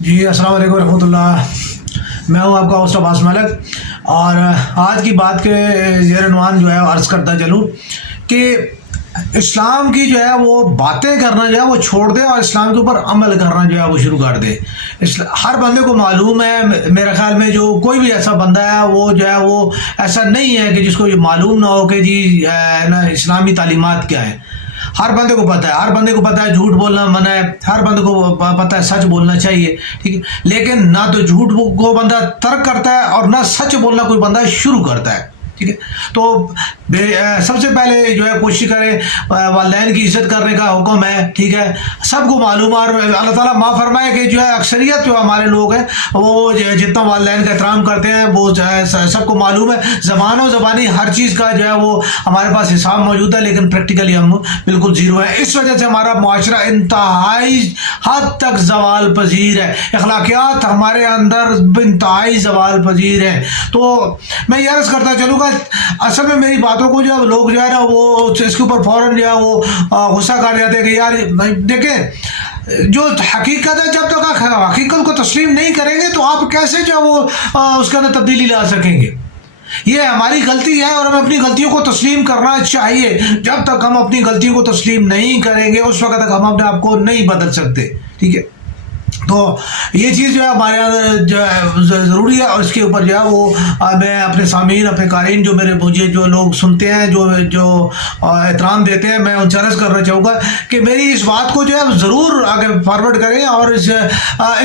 جی السلام علیکم ورحمۃ اللہ. میں ہوں آپ کا ہوسٹ عباس ملک، اور آج کی بات کے زیر عنوان جو ہے عرض کرتا چلوں کہ اسلام کی جو ہے وہ باتیں کرنا جو ہے وہ چھوڑ دے اور اسلام کے اوپر عمل کرنا جو ہے وہ شروع کر دے. ہر بندے کو معلوم ہے، میرے خیال میں جو کوئی بھی ایسا بندہ ہے وہ جو ہے وہ ایسا نہیں ہے کہ جس کو یہ معلوم نہ ہو کہ جی نا اسلامی تعلیمات کیا ہے. ہر بندے کو پتہ ہے، ہر بندے کو پتہ ہے جھوٹ بولنا منع ہے، ہر بندے کو پتہ ہے سچ بولنا چاہیے، ٹھیک ہے. لیکن نہ تو جھوٹ کو بندہ ترک کرتا ہے اور نہ سچ بولنا کوئی بندہ شروع کرتا ہے، ٹھیک ہے. تو سب سے پہلے جو ہے کوشش کرے، والدین کی عزت کرنے کا حکم ہے، ٹھیک ہے. سب کو معلوم ہے، اور اللہ تعالیٰ معاف فرمائے کہ جو ہے اکثریت جو ہمارے لوگ ہیں وہ جتنا والدین کا احترام کرتے ہیں وہ سب کو معلوم ہے. زبان و زبانی ہر چیز کا جو ہے وہ ہمارے پاس حساب موجود ہے، لیکن پریکٹیکلی ہم بالکل زیرو ہے. اس وجہ سے ہمارا معاشرہ انتہائی حد تک زوال پذیر ہے، اخلاقیات ہمارے اندر انتہائی زوال پذیر ہیں. تو میں یہ عرض کرتا چلوں گا، اصل میں میری باتوں کو جو ہے لوگ جو ہے نا وہ اس کے اوپر فوراً جو ہے وہ غصہ کر جاتے ہیں کہ یار دیکھیں جو حقیقت ہے، جب تک حقیقت کو تسلیم نہیں کریں گے تو آپ کیسے جو ہے وہ اس کے اندر تبدیلی لا سکیں گے. یہ ہماری غلطی ہے اور ہمیں اپنی غلطیوں کو تسلیم کرنا چاہیے. جب تک ہم اپنی غلطیوں کو تسلیم نہیں کریں گے اس وقت تک ہم اپنے آپ کو نہیں بدل سکتے، ٹھیک ہے. تو یہ چیز جو ہے ہمارے یہاں جو ہے ضروری ہے، اور اس کے اوپر جو ہے وہ میں اپنے سامعین، اپنے قارئین، جو مجھے جو لوگ سنتے ہیں، جو احترام دیتے ہیں، میں ان سے عرض کرنا چاہوں گا کہ میری اس بات کو جو ہے ضرور آگے فارورڈ کریں، اور اس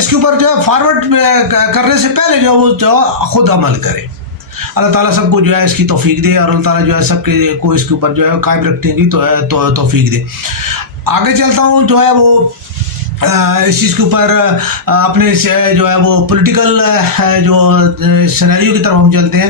کے اوپر جو ہے فارورڈ کرنے سے پہلے جو ہے وہ خود عمل کریں. اللہ تعالیٰ سب کو جو ہے اس کی توفیق دے، اور اللہ تعالیٰ جو ہے سب کو اس کے اوپر جو ہے قائم رکھنے کی توفیق دے. آگے چلتا ہوں جو ہے وہ اس چیز کے اوپر اپنے جو ہے وہ پولیٹیکل جو سینیریو کی طرف ہم چلتے ہیں.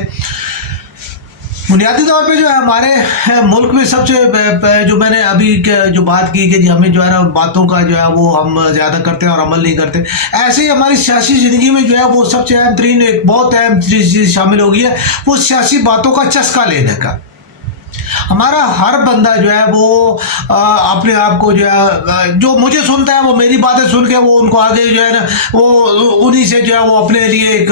بنیادی طور پہ جو ہے ہمارے ملک میں سب سے جو میں نے ابھی جو بات کی کہ جی ہمیں جو ہے نا باتوں کا جو ہے وہ ہم زیادہ کرتے ہیں اور عمل نہیں کرتے، ایسے ہی ہماری سیاسی زندگی میں جو ہے وہ سب سے اہم ترین ایک بہت اہم چیز شامل ہو گئی ہے، وہ سیاسی باتوں کا چسکا لینے کا. ہمارا ہر بندہ جو ہے وہ اپنے آپ کو جو ہے جو مجھے سنتا ہے وہ میری باتیں سن کے وہ ان کو آگے جو ہے نا وہ انہی سے جو ہے وہ اپنے لیے ایک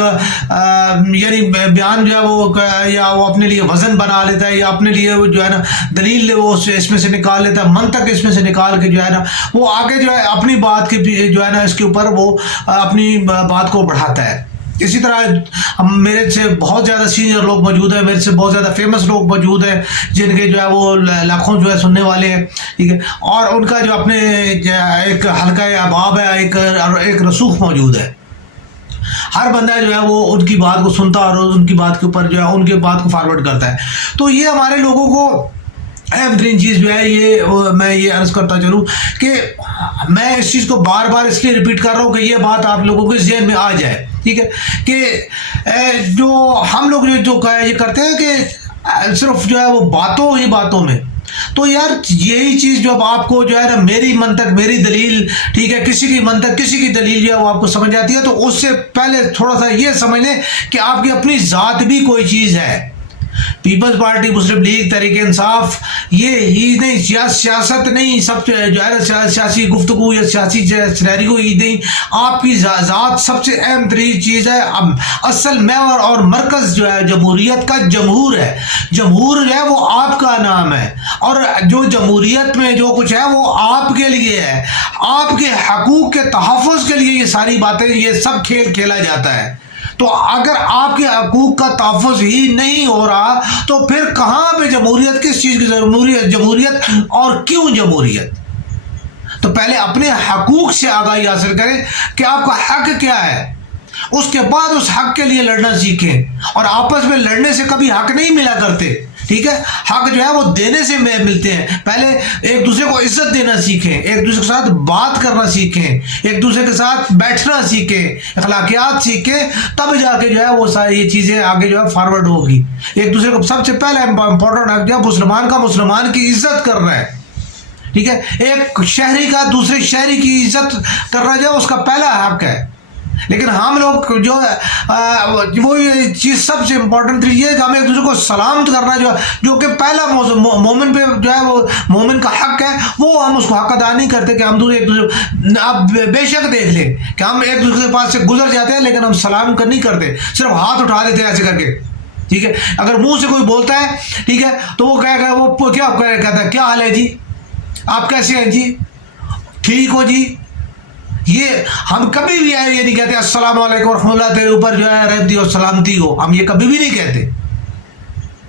یعنی بیان جو ہے وہ یا وہ اپنے لیے وزن بنا لیتا ہے، یا اپنے لیے وہ جو ہے نا دلیل وہ اس میں سے نکال لیتا ہے، منطق اس میں سے نکال کے جو ہے نا وہ آگے جو ہے اپنی بات کی جو ہے نا اس کے اوپر وہ اپنی بات کو بڑھاتا ہے. اسی طرح میرے سے بہت زیادہ سینئر لوگ موجود ہیں، میرے سے بہت زیادہ فیمس لوگ موجود ہیں جن کے جو ہے وہ لاکھوں جو ہے سننے والے ہیں، ٹھیک ہے. اور ان کا جو اپنے ایک حلقہ احباب ہے، ایک رسوخ موجود ہے. ہر بندہ جو ہے وہ ان کی بات کو سنتا اور ان کی بات کے اوپر جو ہے ان کی بات کو فارورڈ کرتا ہے. تو یہ ہمارے لوگوں کو اہم ترین چیز جو ہے یہ میں یہ عرض کرتا چلوں کہ میں اس چیز کو بار بار اس لیے ریپیٹ کر رہا ہوں کہ یہ بات آپ لوگوں کے ذہن میں آ جائے، ٹھیک ہے. کہ جو ہم لوگ جو یہ کرتے ہیں کہ صرف جو ہے وہ باتوں میں، تو یار یہی چیز جو اب آپ کو جو ہے نا میری منطق میری دلیل، ٹھیک ہے، کسی کی منطق کسی کی دلیل جو ہے وہ آپ کو سمجھ آتی ہے، تو اس سے پہلے تھوڑا سا یہ سمجھ لیں کہ آپ کی اپنی ذات بھی کوئی چیز ہے. پیپلز پارٹی، مسلم لیگ، تحریک انصاف، یہ ہی نہیں، سیاست نہیں، سب جو ہے نا سیاسی گفتگو یا سیاسی سینیریو ہی نہیں، آپ کی ذات سب سے اہم ترین چیز ہے. اصل محور اور مرکز جو ہے جمہوریت کا جمہور ہے. جمہور جو ہے وہ آپ کا نام ہے، اور جو جمہوریت میں جو کچھ ہے وہ آپ کے لیے ہے، آپ کے حقوق کے تحفظ کے لیے یہ ساری باتیں، یہ سب کھیل کھیلا جاتا ہے. تو اگر آپ کے حقوق کا تحفظ ہی نہیں ہو رہا تو پھر کہاں پہ جمہوریت، کس چیز کی جمہوریت اور کیوں جمہوریت؟ تو پہلے اپنے حقوق سے آگاہی حاصل کریں کہ آپ کا حق کیا ہے، اس کے بعد اس حق کے لیے لڑنا سیکھیں. اور آپس میں لڑنے سے کبھی حق نہیں ملا کرتے، ٹھیک ہے. حق جو ہے وہ دینے سے ملتے ہیں. پہلے ایک دوسرے کو عزت دینا سیکھیں، ایک دوسرے کے ساتھ بات کرنا سیکھیں، ایک دوسرے کے ساتھ بیٹھنا سیکھیں، اخلاقیات سیکھیں، تب جا کے جو ہے وہ ساری یہ چیزیں آگے جو ہے فارورڈ ہوگی. ایک دوسرے کو سب سے پہلا امپورٹنٹ حق جو ہے مسلمان کا مسلمان کی عزت کرنا ہے، ٹھیک ہے. ایک شہری کا دوسرے شہری کی عزت کرنا جو ہے اس کا پہلا حق ہے. لیکن ہم لوگ جو وہ چیز سب سے امپورٹنٹ چیز ہے کہ ہمیں ایک دوسرے کو سلام کرنا جو کہ پہلا مومن پہ جو ہے وہ مومن کا حق ہے، وہ ہم اس کو حق ادا نہیں کرتے کہ ہم ایک دوسرے، آپ بے شک دیکھ لیں کہ ہم ایک دوسرے کے پاس سے گزر جاتے ہیں لیکن ہم سلام نہیں کرتے، صرف ہاتھ اٹھا دیتے ہیں ایسے کر کے، ٹھیک ہے. اگر منہ سے کوئی بولتا ہے ٹھیک ہے تو وہ کہے گا، وہ کیا کہتا ہے، کیا حال ہے جی، آپ کیسے ہیں جی، ٹھیک ہو جی. یہ ہم کبھی بھی یہ نہیں کہتے السلام علیکم ورحمۃ اللہ، تیرے اوپر جو ہے رحمتی ہو سلامتی ہو، ہم یہ کبھی بھی نہیں کہتے.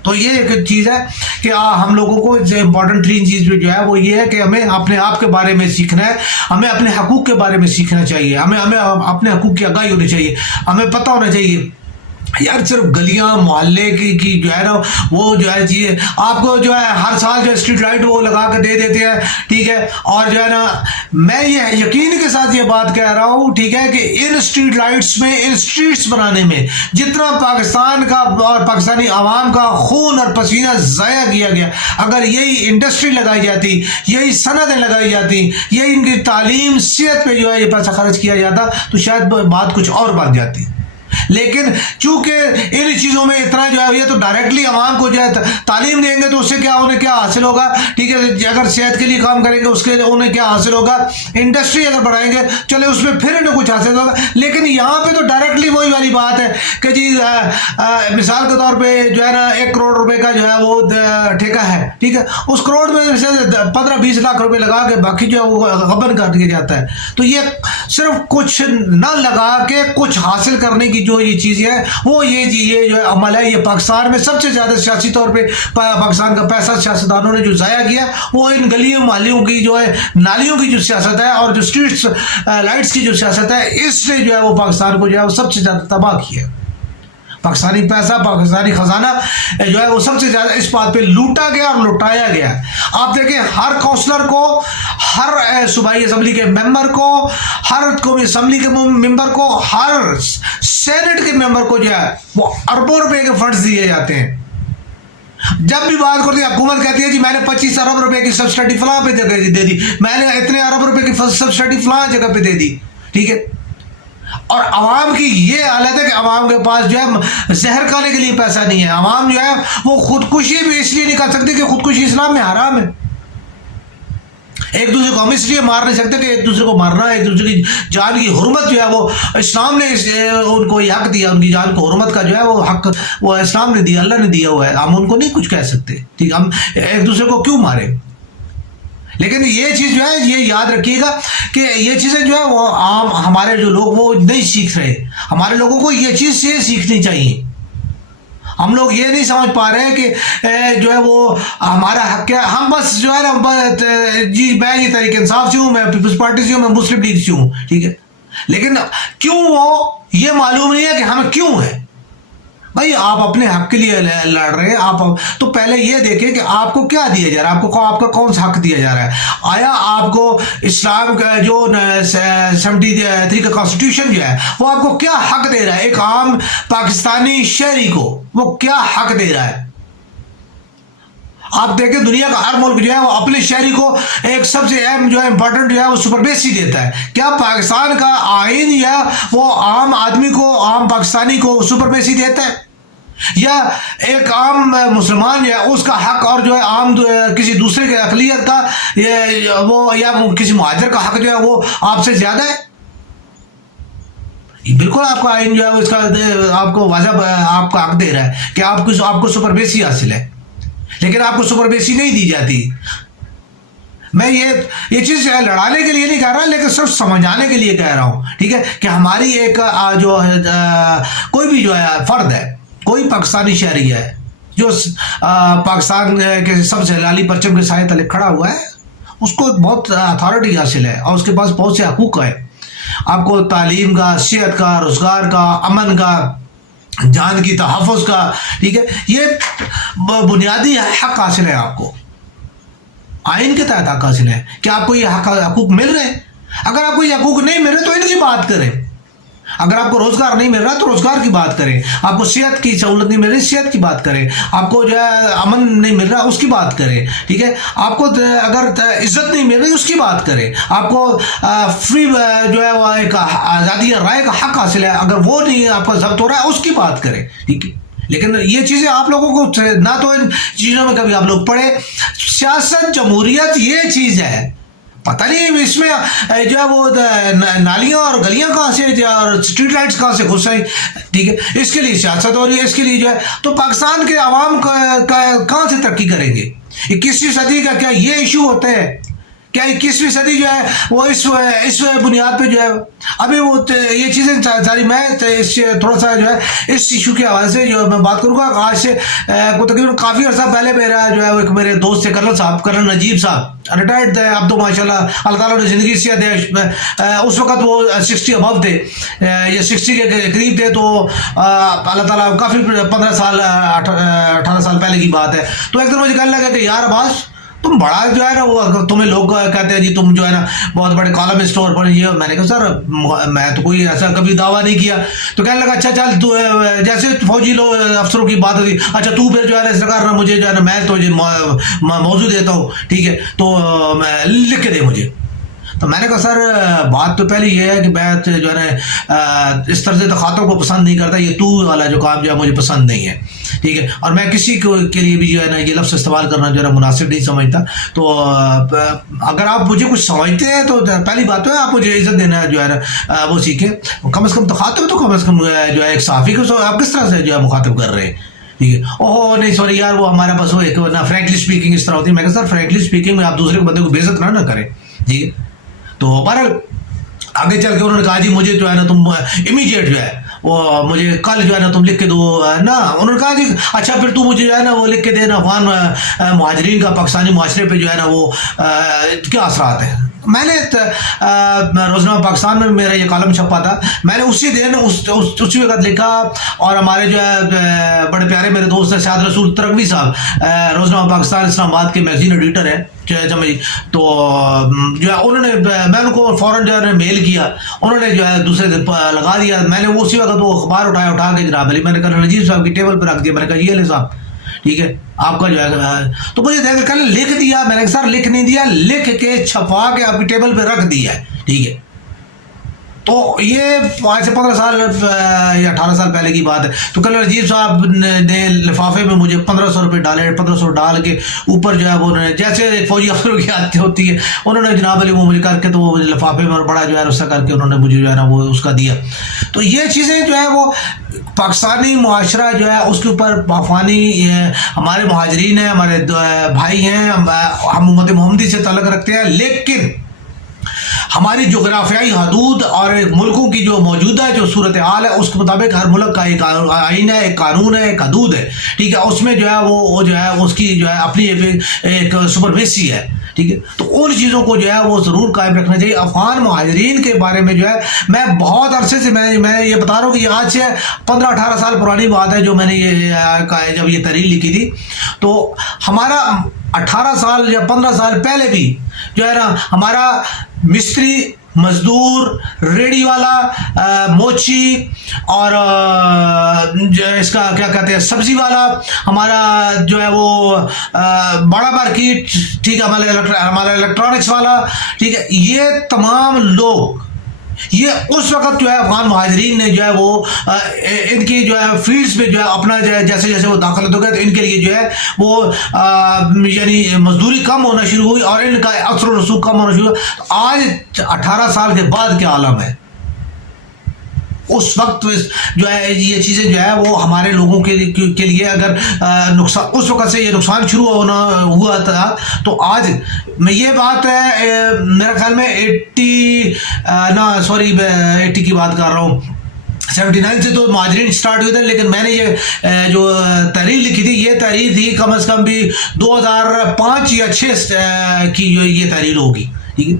تو یہ ایک چیز ہے کہ ہم لوگوں کو امپورٹنٹ ترین چیز جو ہے وہ یہ ہے کہ ہمیں اپنے آپ کے بارے میں سیکھنا ہے، ہمیں اپنے حقوق کے بارے میں سیکھنا چاہیے، ہمیں اپنے حقوق کی آگاہی ہونی چاہیے، ہمیں پتہ ہونا چاہیے. یار صرف گلیاں محلے کی جو ہے نا وہ جو ہے چیزیں آپ کو جو ہے ہر سال جو اسٹریٹ لائٹ وہ لگا کے دے دیتے ہیں، ٹھیک ہے. اور جو ہے نا میں یہ یقین کے ساتھ یہ بات کہہ رہا ہوں، ٹھیک ہے، کہ ان اسٹریٹ لائٹس میں، ان اسٹریٹس بنانے میں جتنا پاکستان کا اور پاکستانی عوام کا خون اور پسینہ ضائع کیا گیا، اگر یہی انڈسٹری لگائی جاتی، یہی صنعتیں لگائی جاتی، یہی ان کی تعلیم صحت پہ جو ہے یہ پیسہ خرچ کیا جاتا تو شاید بات کچھ اور بن جاتی. لیکن چونکہ ان چیزوں میں اتنا جو ہے یہ تو ڈائریکٹلی عوام کو جو ہے تعلیم دیں گے تو اس سے کیا انہیں کیا حاصل ہوگا، ٹھیک ہے. اگر صحت کے لیے کام کریں گے اس کے انہیں کیا حاصل ہوگا، انڈسٹری اگر بڑھائیں گے چلے اس میں پھر انہیں کچھ حاصل ہوگا. لیکن یہاں پہ تو ڈائریکٹلی وہی والی بات ہے کہ جی مثال کے طور پہ جو ہے نا 1 کروڑ روپے کا جو ہے وہ ٹھیکہ ہے، ٹھیک ہے، اس کروڑ میں سے 15-20 لاکھ روپے لگا کے باقی جو ہے وہ غبن کر دیا جاتا ہے. تو یہ صرف کچھ نہ لگا کے کچھ حاصل کرنے کی جو یہ چیز ہے وہ یہ جو ہے عمل ہے، یہ پاکستان میں سب سے زیادہ سیاسی طور پہ پاکستان کا پیسہ سیاستدانوں نے جو ضائع کیا وہ ان گلیوں محلیوں کی جو ہے نالیوں کی جو سیاست ہے اور جو اسٹریٹس لائٹس کی جو سیاست ہے، اس نے جو ہے وہ پاکستان کو جو ہے وہ سب سے زیادہ تباہ کیا. پاکستانی پیسہ، پاکستانی خزانہ جو ہے وہ سب سے زیادہ اس بات پہ لوٹا گیا اور لوٹایا گیا. آپ دیکھیں ہر کونسلر کو، ہر صوبائی اسمبلی کے ممبر کو، ہر قومی اسمبلی کے ممبر کو، ہر سینٹ کے ممبر کو جو ہے وہ اربوں روپے کے فنڈز دیے جاتے ہیں. جب بھی بات کرتی ہے حکومت کہتی ہے جی میں نے 25 ارب روپے کی سبسڈی فلاں پہ دے دی، میں نے اتنے ارب روپے کی سبسڈی فلاں جگہ پہ دے دی، ٹھیک ہے. اور عوام کی یہ حالت ہے کہ عوام کے پاس جو ہے زہر کھانے کے لیے پیسہ نہیں ہے. عوام جو ہے وہ خودکشی بھی اس لیے نہیں کر سکتی کہ خودکشی اسلام میں حرام ہے. ایک دوسرے کو ہم اس لیے مار نہیں سکتے کہ ایک دوسرے کو مارنا، ایک دوسرے کی جان کی حرمت جو ہے وہ اسلام نے ان کو یہ حق دیا، ان کی جان کو حرمت کا جو ہے وہ حق وہ اسلام نے دیا، اللہ نے دیا ہوا ہے. ہم ان کو نہیں کچھ کہہ سکتے، ٹھیک، ہم ایک دوسرے کو کیوں مارے. لیکن یہ چیز جو ہے یہ یاد رکھیے گا کہ یہ چیزیں جو ہے وہ عام ہمارے جو لوگ وہ نہیں سیکھ رہے. ہمارے لوگوں کو یہ چیز سے سیکھنی چاہیے. ہم لوگ یہ نہیں سمجھ پا رہے کہ جو ہے وہ ہمارا حق ہے. ہم بس جو ہے نا جی میں یہ تحریک انصاف سے ہوں، میں پیپلز پارٹی سے ہوں، میں مسلم لیگ سے ہوں، ٹھیک ہے. لیکن کیوں وہ یہ معلوم نہیں ہے کہ ہمیں کیوں ہے. بھائی آپ اپنے حق کے لیے لڑ رہے ہیں، آپ تو پہلے یہ دیکھیں کہ آپ کو کیا دیا جا رہا ہے، آپ کا کون سا حق دیا جا رہا ہے. آیا آپ کو اسلام کا جو 73 کا کانسٹیٹیوشن جو ہے وہ آپ کو کیا حق دے رہا ہے، ایک عام پاکستانی شہری کو وہ کیا حق دے رہا ہے. آپ دیکھیں دنیا کا ہر ملک جو ہے وہ اپنے شہری کو ایک سب سے اہم جو ہے امپورٹنٹ جو ہے وہ سپرمیسی دیتا ہے. کیا پاکستان کا آئین جو ہے وہ عام آدمی کو، عام پاکستانی کو سپرمیسی دیتا ہے، یا ایک عام مسلمان جو ہے اس کا حق اور جو ہے عام کسی دوسرے کے اقلیت کا وہ یا کسی مہاجر کا حق جو ہے وہ آپ سے زیادہ ہے؟ بالکل آپ کا آئین جو ہے وہ اس کا آپ کو واضح آپ کا حق دے رہا ہے کہ آپ کو سپرمیسی حاصل ہے، لیکن آپ کو سپرمیسی نہیں دی جاتی. میں یہ چیز لڑانے کے لیے نہیں کہہ رہا لیکن صرف سمجھانے کے لیے کہہ رہا ہوں، ٹھیک ہے، کہ ہماری ایک جو کوئی بھی جو ہے فرد ہے، کوئی پاکستانی شہری ہے جو پاکستان کے سب سے لالی پرچم کے سائے تلے کھڑا ہوا ہے، اس کو بہت اتھارٹی حاصل ہے اور اس کے پاس بہت سے حقوق ہے. آپ کو تعلیم کا، صحت کا، روزگار کا، امن کا، جان کی تحفظ کا، ٹھیک ہے، یہ بنیادی حق حاصل ہے. آپ کو آئین کے تحت حق حاصل ہے کہ آپ کو یہ حقوق مل رہے ہیں. اگر آپ کو یہ حقوق نہیں مل رہے تو ان کی بات کریں. اگر آپ کو روزگار نہیں مل رہا تو روزگار کی بات کریں, آپ کو صحت کی سہولت نہیں مل رہی صحت کی بات کریں, آپ کو جو ہے امن نہیں مل رہا اس کی بات کریں, ٹھیک ہے, آپ کو اگر عزت نہیں مل رہی اس کی بات کریں, آپ کو فری جو ہے وہ ایک آزادی رائے کا حق حاصل ہے اگر وہ نہیں آپ کا ضبط ہو رہا ہے اس کی بات کریں, ٹھیک ہے. لیکن یہ چیزیں آپ لوگوں کو نہ تو ان چیزوں میں کبھی آپ لوگ پڑھے. سیاست جمہوریت یہ چیز ہے, پتہ نہیں اس میں جو ہے وہ نالیاں اور گلیاں کہاں سے اور اسٹریٹ لائٹس کہاں سے گھس رہی, ٹھیک ہے. اس کے لیے سیاست ہو رہی ہے, اس کے لیے جو ہے تو پاکستان کے عوام کہاں سے ترقی کریں گے؟ 21ویں صدی کا کیا یہ ایشو ہوتا ہے کیا 21ویں صدی جو ہے وہ اس بنیاد پہ جو ہے ابھی وہ یہ چیزیں ساری میں تھوڑا سا جو ہے اس ایشو کے حوالے سے جو میں بات کروں گا. آج سے تقریباً کافی عرصہ پہلے میرا جو ہے ایک میرے دوست تھے کرنل نجیب صاحب, ریٹائرڈ تھے اب تو ماشاء اللہ اللہ تعالیٰ نے زندگی سے دے. اس وقت وہ 60 ابو تھے یا 60 کے قریب تھے, تو اللہ تعالیٰ کافی 15 سال 18 سال پہلے کی بات ہے. تو ایک دن مجھے کہنے لگا کہ یار عباس تم بڑا جو ہے نا وہ تمہیں لوگ کہتے ہیں جی تم جو ہے نا بہت بڑے کالمسٹ اور پڑھ یہ. میں نے کہا سر میں تو کوئی ایسا کبھی دعویٰ نہیں کیا. تو کہنے لگا اچھا چل تو جیسے فوجی لوگ افسروں کی بات ہوتی, اچھا تو پھر جو ہے نا سرکار نا مجھے جو ہے نا میں تو موضوع دیتا ہوں, ٹھیک ہے, تو لکھ کے دے مجھے. تو میں نے کہا سر بات تو پہلے یہ ہے کہ میں جو ہے نا اس طرح سے تخاطب کو پسند نہیں کرتا, یہ تو والا جو کام جو ہے مجھے پسند نہیں ہے, ٹھیک ہے, اور میں کسی کے لیے بھی جو ہے نا یہ لفظ استعمال کرنا جو ہے نا مناسب نہیں سمجھتا. تو اگر آپ مجھے کچھ سمجھتے ہیں تو پہلی بات تو ہے آپ مجھے عزت دینا جو ہے نا وہ سیکھیں, کم از کم تخاطب تو کم از کم جو ہے ایک صحافی کو آپ کس طرح سے جو ہے مخاطب کر رہے ہیں, ٹھیک ہے. اوہ نہیں سوری یار وہ ہمارا بس وہ ایک نا فرینکلی اسپیکنگ اس طرح ہوتی ہے. میں کہا سر فرینکلی اسپیکنگ میں آپ دوسرے بندے کو بے عزت نہ کریں, ٹھیک ہے. تو بہرحال آگے چل کے انہوں نے کہا جی مجھے جو ہے نا تم امیجیٹ جو ہے وہ مجھے کل جو ہے نا تم لکھ کے دو نا. انہوں نے کہا جی اچھا پھر تو مجھے جو ہے نا وہ لکھ کے دے نا افغان مہاجرین کا پاکستانی معاشرے پہ جو ہے نا وہ کیا اثرات ہیں. میں نے روزنامہ پاکستان میں میرا یہ کالم چھپا تھا, میں نے اسی دن اسی وقت لکھا. اور ہمارے جو ہے بڑے پیارے میرے دوست ہیں سعد رسول ترکوی صاحب, روزنامہ پاکستان اسلام آباد کے میگزین ایڈیٹر ہیں, تو جو ہے انہوں نے میں ان کو فوراً جو ہے میل کیا, انہوں نے جو ہے دوسرے دن لگا دیا. میں نے اسی وقت وہ اخبار اٹھا کے جناب علی میں نے کہا نجیب صاحب کی ٹیبل پہ رکھ دیا. میں نے کہا یہ لے صاحب ٹھیک ہے آپ کا جو ہے, تو مجھے دیکھ کل لکھ دیا. میں نے کہا سر لکھ نہیں دیا, لکھ کے چھپا کے آپ کی ٹیبل پہ رکھ دیا ہے, ٹھیک ہے. تو یہ آج سے 15 سال یا 18 سال پہلے کی بات ہے. تو کل نجیب صاحب نے لفافے میں مجھے 1500 روپے ڈالے, 1500 ڈال کے اوپر جو ہے وہ جیسے فوجی افسروں کی عادت ہوتی ہے انہوں نے جناب علی وہ مجھے کر کے تو وہ لفافے میں بڑا جو ہے رسا کر کے انہوں نے مجھے جو ہے نا وہ اس کا دیا. تو یہ چیزیں جو ہے وہ پاکستانی معاشرہ جو ہے اس کے اوپر افغانی ہمارے مہاجرین ہیں, ہمارے بھائی ہیں, ہم امت محمدی سے تعلق رکھتے ہیں, لیکن ہماری جغرافیائی حدود اور ملکوں کی جو موجودہ جو صورتحال ہے اس کے مطابق ہر ملک کا ایک آئین ہے, ایک قانون ہے, ایک حدود ہے, ٹھیک ہے. اس میں جو ہے وہ جو ہے اس کی جو ہے اپنی ایک سپرمیسی ہے, ٹھیک ہے. تو ان چیزوں کو جو ہے وہ ضرور قائم رکھنا چاہیے. افغان مہاجرین کے بارے میں جو ہے میں بہت عرصے سے میں یہ بتا رہا ہوں کہ یہ آج سے 15-18 سال پرانی بات ہے جو میں نے جب یہ تحریر لکھی تھی. تو ہمارا 18 سال یا 15 سال پہلے بھی جو ہے نا ہمارا مستری, مزدور, ریڑھی والا, موچی اور اس کا کیا کہتے ہیں سبزی والا, ہمارا جو ہے وہ بڑا مارکیٹ, ٹھیک ہے, ہمارا الیکٹرانکس والا, ٹھیک ہے, یہ تمام لوگ یہ اس وقت جو ہے افغان مہاجرین نے جو ہے وہ ان کی جو ہے فیلڈز میں جو ہے اپنا جو ہے جیسے جیسے وہ داخل ہو گئے تو ان کے لیے جو ہے وہ یعنی مزدوری کم ہونا شروع ہوئی اور ان کا اثر و رسوخ کم ہونا شروع ہوا. تو آج 18 سال کے بعد کیا عالم ہے, اس وقت جو ہے یہ چیزیں جو ہے وہ ہمارے لوگوں کے لیے اگر نقصان اس وقت سے یہ نقصان شروع ہوا تھا تو آج میں یہ بات ہے میرے خیال میں 80 کی بات کر رہا ہوں, 79 سے تو مہاجرین سٹارٹ ہوئے تھے. لیکن میں نے یہ جو تحریر لکھی تھی یہ تحریر تھی کم از کم بھی 2005 یا 6 کی جو یہ تحریر ہوگی, ٹھیک ہے.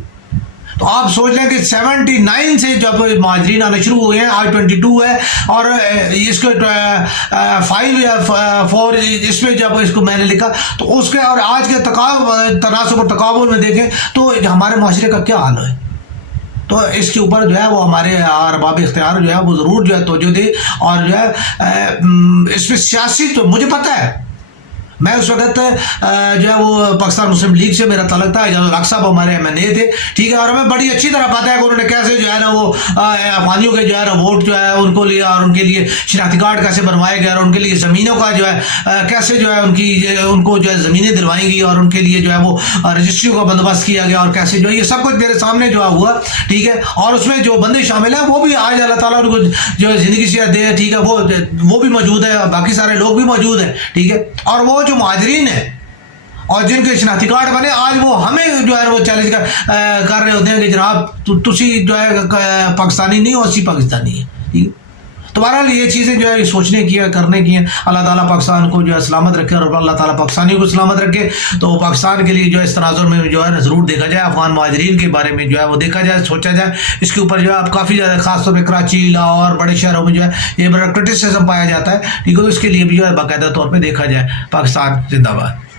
تو آپ سوچ لیں کہ 79 سے جب مہاجرین آنا شروع ہوئے ہیں, آج 22 ہے, اور اس کو 5 یا 4 اس میں جب اس کو میں نے لکھا تو اس کے اور آج کے تناسب اور تقابل میں دیکھیں تو ہمارے معاشرے کا کیا حال ہے. تو اس کے اوپر جو ہے وہ ہمارے ارباب اختیار جو ہے وہ ضرور جو ہے توجہ دے، اور جو ہے اس میں سیاسی، تو مجھے پتہ ہے، میں اس وقت جو ہے وہ پاکستان مسلم لیگ سے میرا تعلق تھا، اعجاز الحق صاحب ہمارے MNA تھے، ٹھیک ہے، اور ہمیں بڑی اچھی طرح پتہ ہے کہ انہوں نے کیسے جو ہے نا وہ افغانیوں کے جو ہے نا ووٹ جو ہے ان کو لیا، اور ان کے لیے شناختی کارڈ کیسے بنوائے گئے، اور ان کے لیے زمینوں کا جو ہے کیسے جو ہے ان کو جو ہے زمینیں دلوائیں گی، اور ان کے لیے جو ہے وہ رجسٹریوں کا بندوبست کیا گیا، اور کیسے جو ہے یہ سب کچھ میرے سامنے جو ہے ہوا، ٹھیک ہے، اور اس میں جو بندے شامل ہیں وہ بھی آج اللہ تعالیٰ ان کو جو ہے زندگی سے دے، ٹھیک ہے، وہ بھی موجود ہے، باقی سارے لوگ بھی موجود ہیں، ٹھیک ہے، اور وہ جو مہاجرین ہیں اور جن کے شناختی کارڈ بنے، آج وہ ہمیں جو ہے وہ چیلنج کر رہے ہوتے ہیں کہ جناب تسی جو ہے پاکستانی نہیں ہو، اسی پاکستانی ہے، ٹھیک ہے۔ تو بہرحال یہ چیزیں جو ہے سوچنے کی ہے، کرنے کی ہیں۔ اللہ تعالیٰ پاکستان کو جو ہے سلامت رکھے، اور اللہ تعالیٰ پاکستانیوں کو سلامت رکھے۔ تو پاکستان کے لیے جو ہے اس تناظر میں جو ہے ضرور دیکھا جائے، افغان مہاجرین کے بارے میں جو ہے وہ دیکھا جائے، سوچا جائے، اس کے اوپر جو ہے اب کافی زیادہ خاص طور پہ کراچی، لاہور، بڑے شہروں میں جو ہے یہ بڑا کرٹیسزم پایا جاتا ہے، ٹھیک ہے، تو اس کے لیے بھی جو ہے باقاعدہ طور پہ دیکھا جائے۔ پاکستان زندہ باد۔